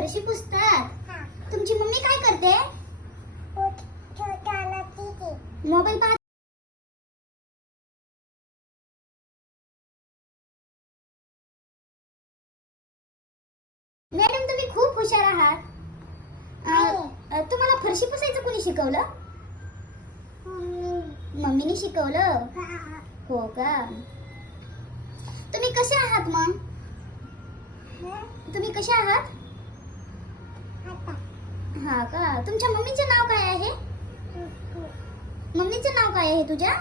फरशी पुसतात. हा. तुमची मम्मी काय करते? मोबाईल पाहत मॅडम तुम्ही खूप हुशार आहात. तुम्हाला फरशी पुसायचं कोणी शिकवलं? मम्मी मम्मीने शिकवलं? हा. का? तुम्ही कसे आहात मग? तुम्ही कसे आहात? हा का? तुमच्या मम्मीचे नाव काय आहे? मम्मीचं नाव काय आहे तुझ्या?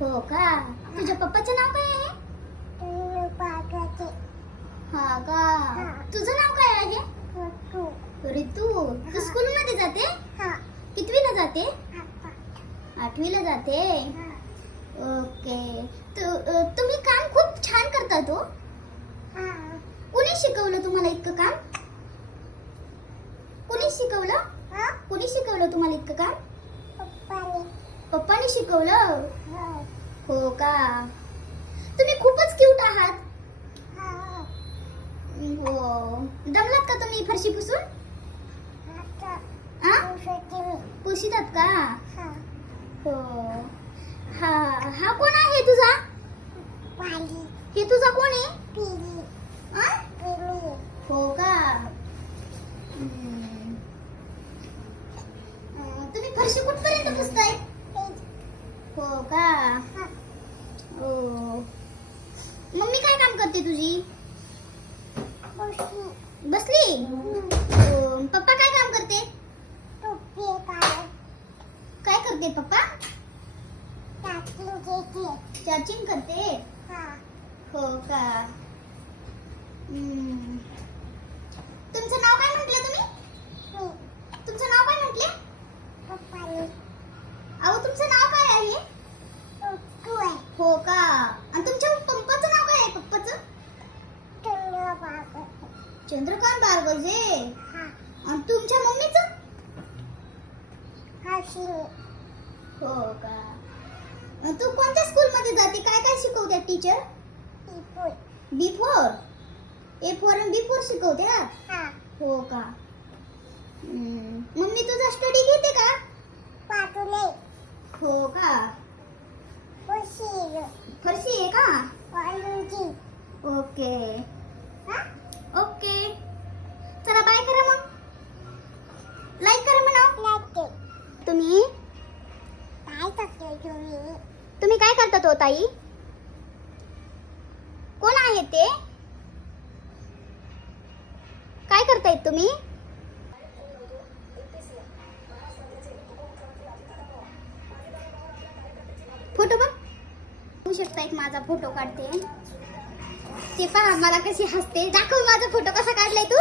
हो का? तुझ्या पप्पाचं नाव काय आहे? हा का? तुझं नाव काय आहे? रितू. तू स्कूल मध्ये जाते? कितवीला जाते? आठवीला जाते? ओके. तुम्ही काम खूप छान करता तो. कुणी शिकवलं तुम्हाला इतकं काम? शिकवलं? हा? कुणी शिकवलं तुम्हाला इतकं काम पप्पाने. शिकवलं? हा. हो का? तुम्ही खूपच क्यूट आहात. हा हो. दमलात का तुम्ही फरशी पुसून? आता आ? पुसते मी. पुशीतात का? हा. हो. हा हा कोण आहे तुझा? हे तुझा कोण आहे? पिली. आ? पिली. हो का हम्म. अं, तुम्ही फरशी कुठपर्यंत पुसताय हो का हा. हो मम्मी काय काम करते तुझी? बसली. हो. पप्पा काय काम करते? काय करते पप्पा? चार्जिंग करते? हा. हो का? हम्म. तुमचं नाव काय म्हटलं तुम्ही मी तुमचं नाव काय म्हटले पप्पाने अहो तुमचं नाव काय आहे टोकू आहे हो का आणि तुमच्या पप्पाचं नाव काय आहे पप्पाचं चंद्र बाबा चंद्रकांत बारगजे. हा. आणि तुमच्या मम्मीचं? हो का? तू कोणत्या स्कूल मध्ये जाते? काय काय शिकवते teacher B four A four आणि बी फोर शिकवते का हा. हो का. मम्मी तुझा स्टडी घेते का? पाटुले हो का? फरशी आहे का? ओके. तुम्ही? काय करते तुम्ही? तुम्ही काय करता तो ताई? कोण आहे ते? काय करतायत तुम्ही? फोटो बघ. बघू शकता एक माझा फोटो काढते. ते पहा मला कशी हसते. दाखव माझा फोटो कसा काढलाय तू.